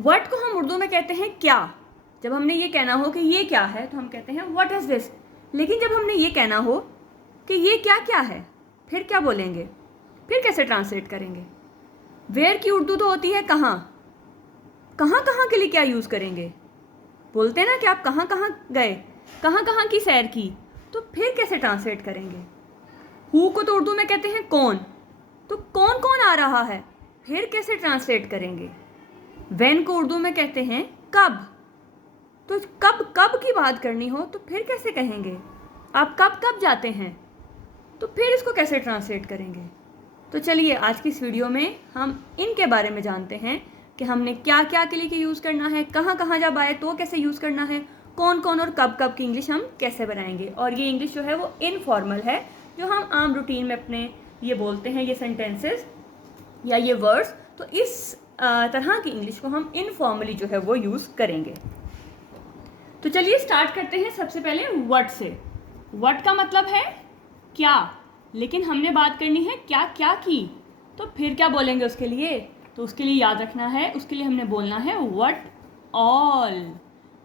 What को हम उर्दू में कहते हैं क्या। जब हमने ये कहना हो कि ये क्या है तो हम कहते हैं व्हाट इज़ दिस। लेकिन जब हमने ये कहना हो कि ये क्या क्या है, फिर क्या बोलेंगे, फिर कैसे ट्रांसलेट करेंगे। वेयर की उर्दू तो होती है कहाँ। कहाँ कहाँ के लिए क्या यूज़ करेंगे। बोलते हैं ना कि आप कहाँ कहाँ गए, कहाँ कहाँ की सैर की, तो फिर कैसे ट्रांसलेट करेंगे। हु को तो उर्दू में कहते हैं कौन, तो कौन कौन आ रहा है, फिर कैसे ट्रांसलेट करेंगे। व्हेन को उर्दू में कहते हैं कब, तो कब कब की बात करनी हो तो फिर कैसे कहेंगे। आप कब कब जाते हैं, तो फिर इसको कैसे ट्रांसलेट करेंगे। तो चलिए आज की इस वीडियो में हम इनके बारे में जानते हैं कि हमने क्या क्या के लिए यूज़ करना है, कहाँ कहाँ जब आए तो कैसे यूज़ करना है, कौन कौन और कब कब की इंग्लिश हम कैसे बनाएंगे। और ये इंग्लिश जो है वो इनफॉर्मल है, जो हम आम रूटीन में अपने ये बोलते हैं, ये सेंटेंसेस या ये वर्ड्स, तो इस तरह की इंग्लिश को हम इनफॉर्मली जो है वो यूज़ करेंगे। तो चलिए स्टार्ट करते हैं सबसे पहले व्हाट से। व्हाट का मतलब है क्या, लेकिन हमने बात करनी है क्या क्या की, तो फिर क्या बोलेंगे उसके लिए। तो उसके लिए याद रखना है, उसके लिए हमने बोलना है व्हाट ऑल।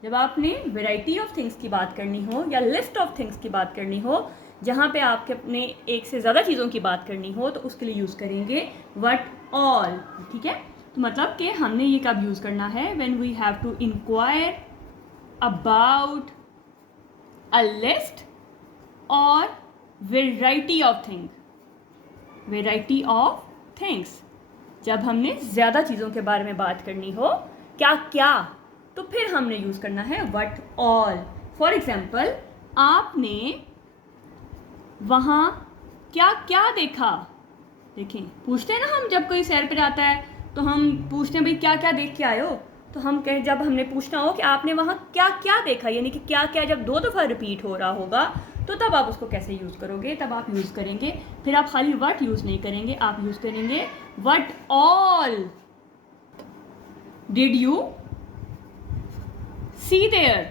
जब आपने वैरायटी ऑफ थिंग्स की बात करनी हो या लिस्ट ऑफ थिंग्स की बात करनी हो, जहाँ पे आपके अपने एक से ज़्यादा चीज़ों की बात करनी हो, तो उसके लिए यूज़ करेंगे व्हाट ऑल। ठीक है, तो मतलब कि हमने ये कब यूज़ करना है, when we have to inquire about a list or variety of thing, variety of things. जब हमने ज़्यादा चीज़ों के बारे में बात करनी हो, क्या क्या, तो फिर हमने यूज़ करना है व्हाट ऑल। फॉर एग्जाम्पल, आपने वहाँ क्या क्या देखा। देखें, पूछते हैं ना हम, जब कोई सैर पे जाता है तो हम पूछते हैं भाई क्या क्या देख के आए हो। तो हम कहें, जब हमने पूछना हो कि आपने वहाँ क्या क्या देखा, यानी कि क्या क्या जब 2 दफ़ा रिपीट हो रहा होगा, तो तब आप उसको कैसे यूज़ करोगे। तब आप यूज़ करेंगे, फिर आप खाली व्हाट यूज़ नहीं करेंगे, आप यूज़ करेंगे what all did you see there.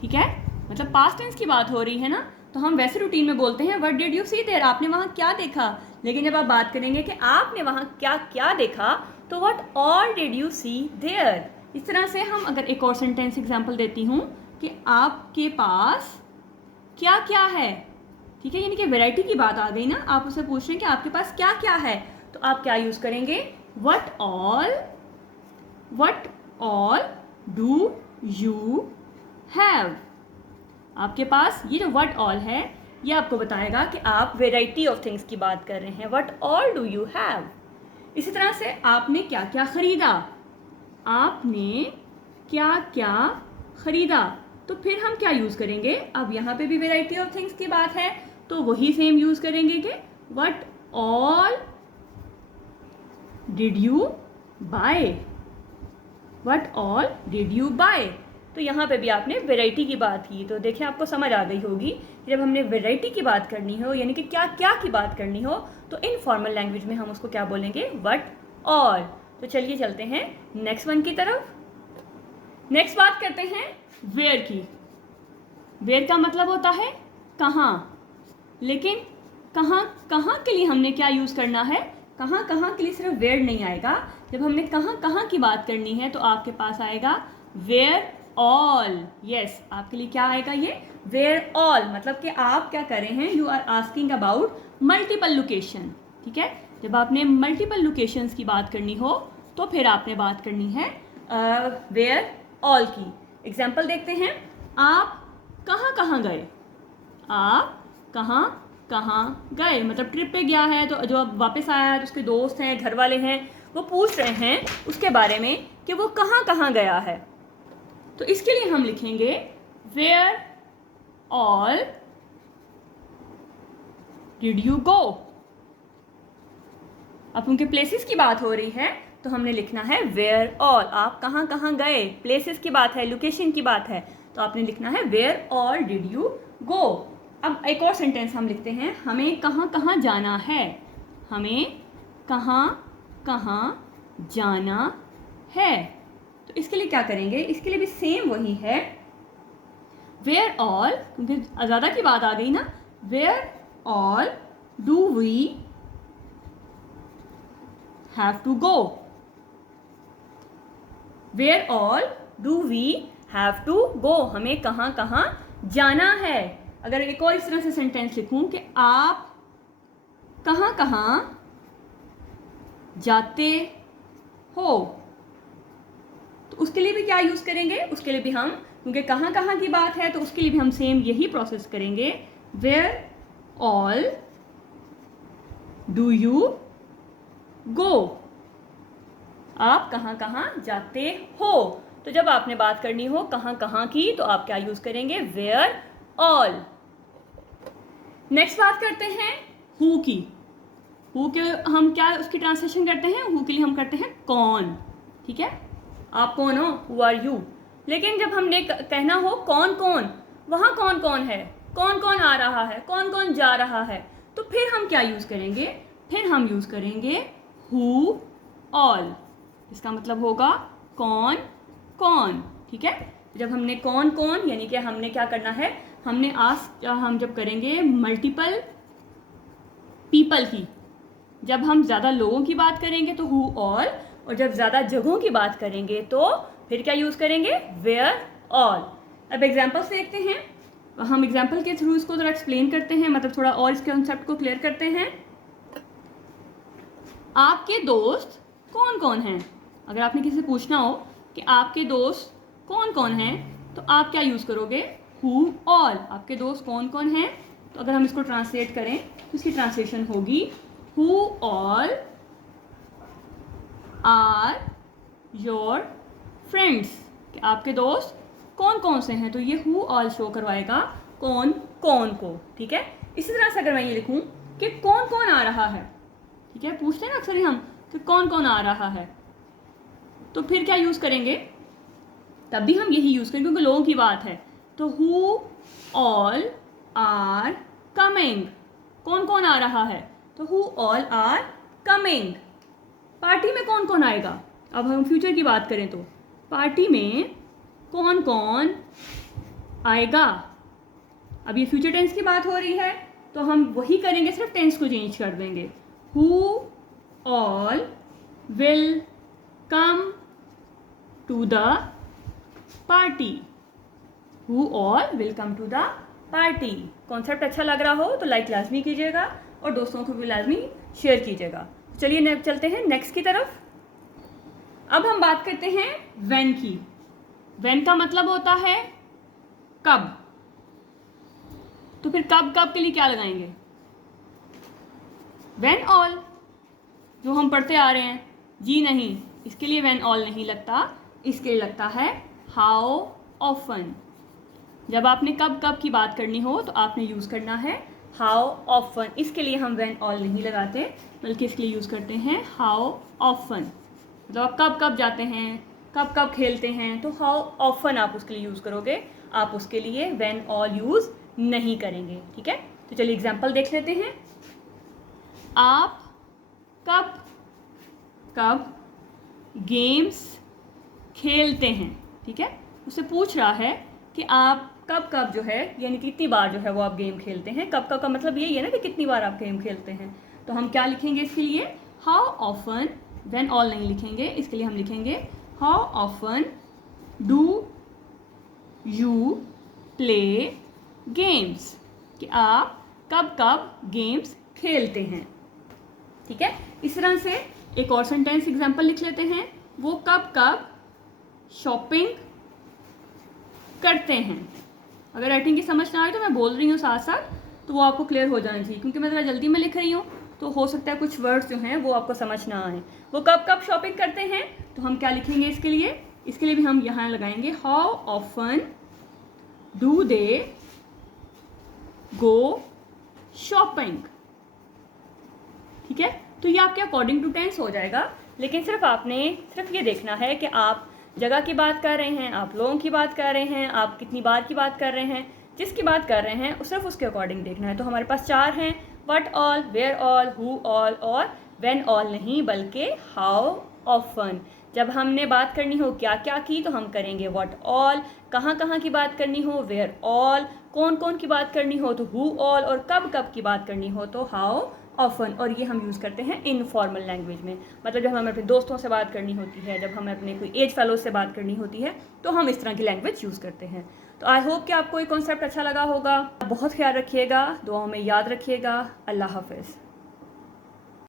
ठीक है, मतलब पास्ट टेंस की बात हो रही है ना, तो हम वैसे रूटीन में बोलते हैं what did you see there, आपने वहाँ क्या देखा। लेकिन जब आप बात करेंगे कि आपने वहाँ क्या क्या देखा, तो what all did you see there. इस तरह से हम, अगर एक और सेंटेंस एग्जांपल देती हूँ कि आपके पास क्या क्या है। ठीक है, यानी कि वैरायटी की बात आ गई ना, आप उससे पूछ रहे हैं कि आपके पास क्या क्या है, तो आप क्या यूज़ करेंगे, what all do you have. आपके पास ये जो व्हाट ऑल है, ये आपको बताएगा कि आप वेराइटी ऑफ थिंग्स की बात कर रहे हैं। What all do you have. इसी तरह से आपने क्या क्या खरीदा, आपने क्या क्या खरीदा, तो फिर हम क्या यूज़ करेंगे। अब यहाँ पे भी वेराइटी ऑफ थिंग्स की बात है, तो वही सेम यूज़ करेंगे कि what all did you buy, what all did you buy. तो यहाँ पे भी आपने वैरायटी की बात की, तो देखिए आपको समझ आ गई होगी कि जब हमने वैरायटी की बात करनी हो, यानी कि क्या क्या की बात करनी हो, तो इनफॉर्मल लैंग्वेज में हम उसको क्या बोलेंगे, व्हाट ऑल। तो चलिए चलते हैं नेक्स्ट वन की तरफ। नेक्स्ट बात करते हैं वेयर की। वेयर का मतलब होता है कहाँ, लेकिन कहाँ कहाँ के लिए हमने क्या यूज़ करना है। कहाँ कहाँ के लिए सिर्फ वेयर नहीं आएगा, जब हमने कहाँ कहाँ की बात करनी है तो आपके पास आएगा वेयर ऑल। यस, आपके लिए क्या आएगा, ये वेयर ऑल। मतलब कि आप क्या कर रहे हैं, you are asking about multiple location. ठीक है, जब आपने मल्टीपल लोकेशंस की बात करनी हो, तो फिर आपने बात करनी है वेयर ऑल की। एग्जाम्पल देखते हैं, आप कहाँ कहाँ गए, आप कहाँ कहाँ गए, मतलब ट्रिप पे गया है, तो जो अब वापस आया है तो उसके दोस्त हैं, घर वाले हैं, वो पूछ रहे हैं उसके बारे में कि वो कहाँ कहाँ गया है। तो इसके लिए हम लिखेंगे where all did you go. अब उनके प्लेसेस की बात हो रही है, तो हमने लिखना है वेयर ऑल। आप कहाँ कहाँ गए, प्लेसेस की बात है, लोकेशन की बात है, तो आपने लिखना है where all did you go. अब एक और सेंटेंस हम लिखते हैं, हमें कहाँ कहाँ जाना है, हमें कहाँ कहाँ जाना है। तो इसके लिए क्या करेंगे, इसके लिए भी सेम वही है, वेयर ऑल, क्योंकि ज़्यादा की बात आ गई ना, where all do we have to go. Where all do we have to go, हमें कहाँ कहाँ जाना है। अगर एक और इस तरह से सेंटेंस लिखूं कि आप कहाँ कहाँ जाते हो, तो उसके लिए भी क्या यूज़ करेंगे, उसके लिए भी हम, क्योंकि कहाँ कहाँ की बात है तो उसके लिए भी हम सेम यही प्रोसेस करेंगे। Where all do you go, आप कहाँ कहाँ जाते हो। तो जब आपने बात करनी हो कहाँ कहाँ की तो आप क्या यूज़ करेंगे, वेयर ऑल। नेक्स्ट बात करते हैं हु की। हु के हम क्या उसकी ट्रांसलेशन करते हैं, हु के लिए हम करते हैं कौन। ठीक है, आप कौन हो, हु आर यू। लेकिन जब हमने कहना हो कौन कौन, वहाँ कौन कौन है, कौन कौन आ रहा है, कौन कौन जा रहा है, तो फिर हम क्या यूज़ करेंगे, फिर हम यूज़ करेंगे हु ऑल। इसका मतलब होगा कौन कौन। ठीक है, जब हमने कौन कौन यानी कि हमने क्या करना है, हमने हम जब करेंगे मल्टीपल पीपल की, जब हम ज़्यादा लोगों की बात करेंगे तो हु ऑल, और जब ज़्यादा जगहों की बात करेंगे तो फिर क्या यूज़ करेंगे, वेयर ऑल। अब एग्जाम्पल्स देखते हैं, हम एग्जाम्पल के थ्रू इसको थोड़ा एक्सप्लेन करते हैं, मतलब थोड़ा और इस कॉन्सेप्ट को क्लियर करते हैं। आपके दोस्त कौन कौन हैं, अगर आपने किसी से पूछना हो कि आपके दोस्त कौन कौन हैं तो आप क्या यूज़ करोगे, हु ऑल। आपके दोस्त कौन कौन हैं, तो अगर हम इसको ट्रांसलेट करें तो इसकी ट्रांसलेशन होगी who all are your friends, कि आपके दोस्त कौन कौन से हैं, तो ये हु ऑल शो करवाएगा कौन कौन को। ठीक है, इसी तरह से अगर मैं ये लिखूं कि कौन कौन आ रहा है, ठीक है, पूछते हैं ना अक्सर ही हम कि कौन कौन आ रहा है, तो फिर क्या यूज़ करेंगे, तब भी हम यही यूज़ करेंगे क्योंकि लोगों की बात है। तो हु ऑल आर कमिंग, कौन कौन आ रहा है, तो who all are coming. Party में कौन कौन आएगा, अब हम फ्यूचर की बात करें तो पार्टी में कौन कौन आएगा। अब ये फ्यूचर टेंस की बात हो रही है तो हम वही करेंगे, सिर्फ टेंस को चेंज कर देंगे। Who all will come to the party, who all will come to the party. Concept अच्छा लग रहा हो तो लाइक लाजमी कीजिएगा और दोस्तों को भी लाजमी शेयर कीजिएगा। चलिए चलते हैं नेक्स्ट की तरफ। अब हम बात करते हैं व्हेन की। व्हेन का मतलब होता है कब, तो फिर कब कब के लिए क्या लगाएंगे, व्हेन ऑल, जो हम पढ़ते आ रहे हैं। जी नहीं, इसके लिए व्हेन ऑल नहीं लगता, इसके लिए लगता है हाउ ऑफन। जब आपने कब कब की बात करनी हो तो आपने यूज़ करना है हाउ ऑफन, इसके लिए हम व्हेन ऑल नहीं लगाते बल्कि इसके लिए यूज़ करते हैं हाउ ऑफन। मतलब आप कब कब जाते हैं, कब कब खेलते हैं, तो हाउ ऑफन आप उसके लिए यूज़ करोगे, आप उसके लिए व्हेन ऑल यूज़ नहीं करेंगे। ठीक है, तो चलिए एग्जाम्पल देख लेते हैं। आप कब कब गेम्स खेलते हैं। ठीक है, उससे पूछ रहा है कि आप कब कब जो है यानी कितनी बार जो है वो आप गेम खेलते हैं। कब कब का मतलब यही है ना कि कितनी बार आप गेम खेलते हैं। तो हम क्या लिखेंगे इसके लिए, हाउ ऑफन, व्हेन ऑल नहीं लिखेंगे, इसके लिए हम लिखेंगे how often do you play games, कि आप कब कब गेम्स खेलते हैं। ठीक है, इस तरह से एक और सेंटेंस एग्जांपल लिख लेते हैं। वो कब कब शॉपिंग करते हैं। अगर राइटिंग की समझ ना आए तो मैं बोल रही हूँ साथ साथ, तो वो आपको क्लियर हो जाना चाहिए, क्योंकि मैं ज़रा जल्दी में लिख रही हूँ तो हो सकता है कुछ वर्ड्स जो हैं वो आपको समझ ना आए। वो कब कब शॉपिंग करते हैं, तो हम क्या लिखेंगे इसके लिए भी हम यहाँ लगाएंगे how often do they go shopping. ठीक है, तो ये आपके अकॉर्डिंग टू टेंस हो जाएगा, लेकिन आपने सिर्फ ये देखना है कि आप जगह की बात कर रहे हैं, आप लोगों की बात कर रहे हैं, आप कितनी बार की बात कर रहे हैं, जिसकी बात कर रहे हैं सिर्फ उसके अकॉर्डिंग देखना है। तो हमारे पास 4 हैं, what all, where all, who all और व्हेन ऑल नहीं बल्कि हाउ ऑफन। जब हमने बात करनी हो क्या क्या की तो हम करेंगे व्हाट ऑल, कहाँ कहाँ की बात करनी हो वेयर ऑल, कौन कौन की बात करनी हो तो हु ऑल, और कब कब की बात करनी हो तो हाउ ऑफन, और ये हम यूज़ करते हैं इनफॉर्मल लैंग्वेज में। मतलब जब हमें अपने दोस्तों से बात करनी होती है, जब हमें अपने कोई एज फेलो से बात करनी होती है, तो हम इस तरह की लैंग्वेज यूज़ करते हैं। तो आई होप कि आपको ये कॉन्सेप्ट अच्छा लगा होगा। बहुत ख्याल रखिएगा, दुआओं में याद रखिएगा। अल्लाह हाफिज़।